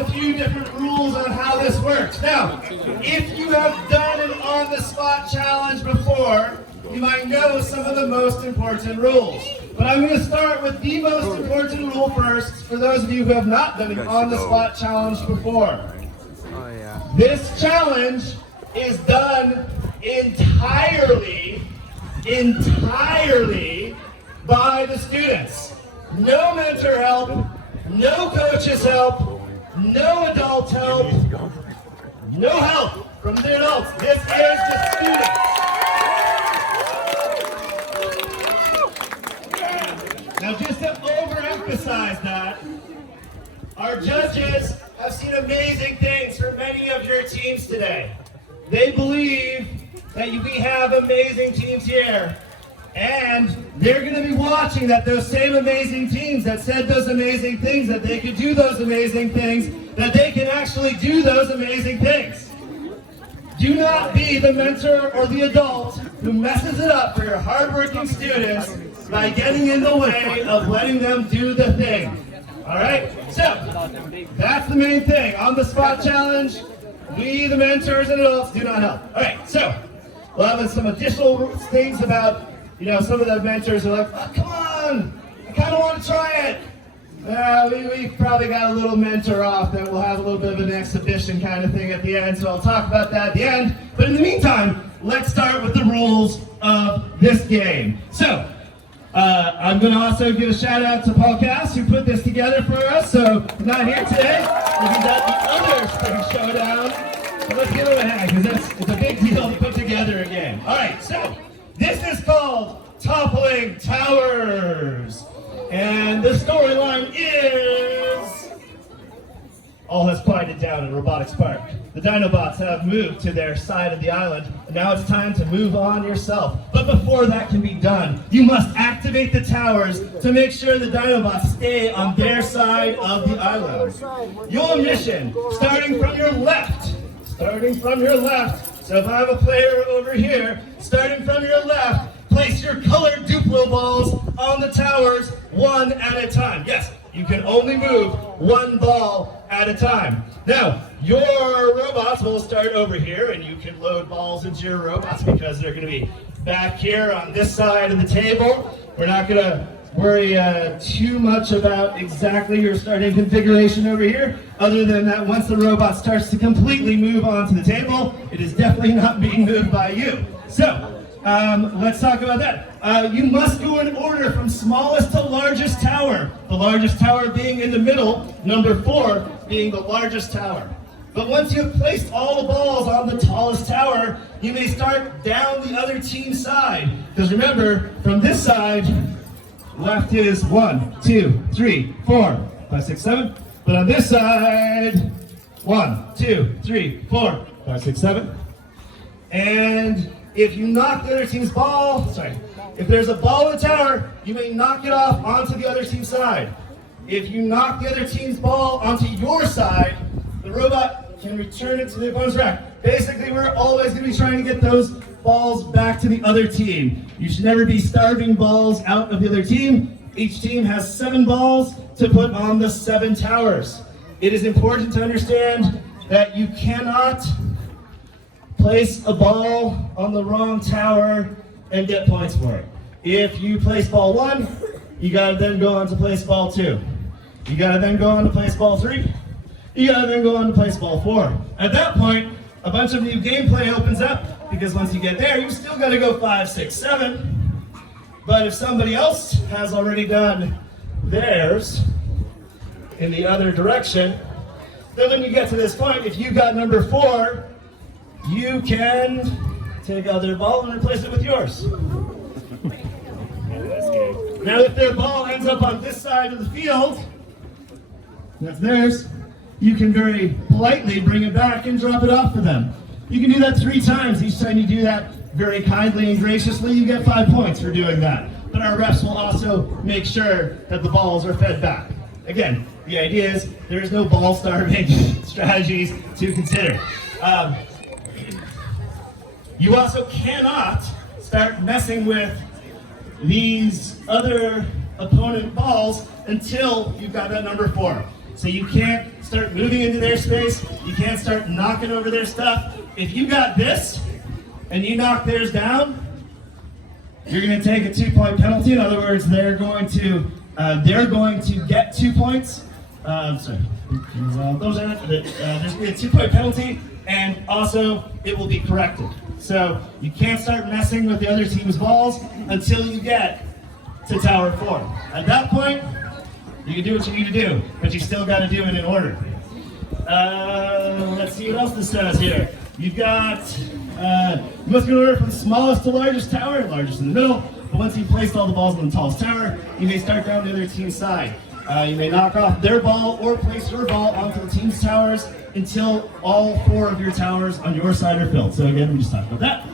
a few different rules on how this works. Now, if you have done an on-the-spot challenge before, you might know some of the most important rules. But I'm going to start with the most important rule first for those of you who have not done an on-the-spot challenge before. This challenge is done entirely by the students. No mentor help, no coaches help, no adult help, no help from the adults. This is the students. Now, just to overemphasize that, our judges have seen amazing things for many of your teams today. They believe that we have amazing teams here, and they're going to be watching that those same amazing teams that said those amazing things, that they could do those amazing things, that they can actually do those amazing things. Do not be the mentor or the adult who messes it up for your hardworking students by getting in the way of letting them do the thing. All right? So, that's the main thing. On the spot challenge, we, the mentors and adults, do not help. All right, so we'll have some additional things about, some of the mentors are like, oh, come on, I kind of want to try it. We've probably got a little mentor off that we'll have a little bit of an exhibition kind of thing at the end, so I'll talk about that at the end. But in the meantime, let's start with the rules of this game. So, I'm going to also give a shout out to Paul Cass, who put this together for us. So, he's not here today. He's at the other Spring Showdown. So let's give him a hand, because it's a big deal to put together a game. All right, so this is called Toppling Towers. And the storyline is... All has quieted down in Robotics Park. The Dinobots have moved to their side of the island, and now it's time to move on yourself. But before that can be done, you must activate the towers to make sure the Dinobots stay on their side of the island. Your mission, starting from your left. So if I have a player over here, starting from your left, place your colored Duplo balls on the towers one at a time. Yes, you can only move one ball at a time. Now, your robots will start over here, and you can load balls into your robots because they're going to be back here on this side of the table. We're not going to worry too much about exactly your starting configuration over here, other than that once the robot starts to completely move onto the table, it is definitely not being moved by you. So, let's talk about that. You must go in order from smallest to largest tower. The largest tower being in the middle, number 4 being the largest tower. But once you have placed all the balls on the tallest tower, you may start down the other team's side. Because remember, from this side, left is 1, 2, 3, 4, 5, 6, 7. But on this side, 1, 2, 3, 4, 5, 6, 7. And if you knock the other team's ball, if there's a ball in the tower, you may knock it off onto the other team's side. If you knock the other team's ball onto your side, the robot can return it to the opponent's rack. Basically, we're always going to be trying to get those balls back to the other team. You should never be starving balls out of the other team. Each team has 7 balls to put on the 7 towers. It is important to understand that you cannot place a ball on the wrong tower and get points for it. If you place ball 1, you gotta then go on to place ball 2. You gotta then go on to place ball 3. You gotta then go on to place ball 4. At that point, a bunch of new gameplay opens up, because once you get there, you still gotta go 5, 6, 7. But if somebody else has already done theirs in the other direction, then when you get to this point, if you got number 4, you can take out their ball and replace it with yours. Now, if their ball ends up on this side of the field, that's theirs, you can very politely bring it back and drop it off for them. You can do that 3 times. Each time you do that very kindly and graciously, you get 5 points for doing that. But our refs will also make sure that the balls are fed back. Again, the idea is there is no ball starving strategies to consider. You also cannot start messing with these other opponent balls until you've got that number 4. So you can't start moving into their space. You can't start knocking over their stuff. If you got this and you knock theirs down, you're going to take a 2-point penalty. In other words, they're going to get 2 points. There's going to be a 2-point penalty, and also it will be corrected. So you can't start messing with the other team's balls until you get to Tower 4. At that point, you can do what you need to do, but you still got to do it in order. Let's see what else this says here. You've got, you must go in order from smallest to largest tower, largest in the middle, but once you've placed all the balls on the tallest tower, you may start down the other team's side. You may knock off their ball or place your ball onto the team's towers until all 4 of your towers on your side are filled. So again, we just talked about that.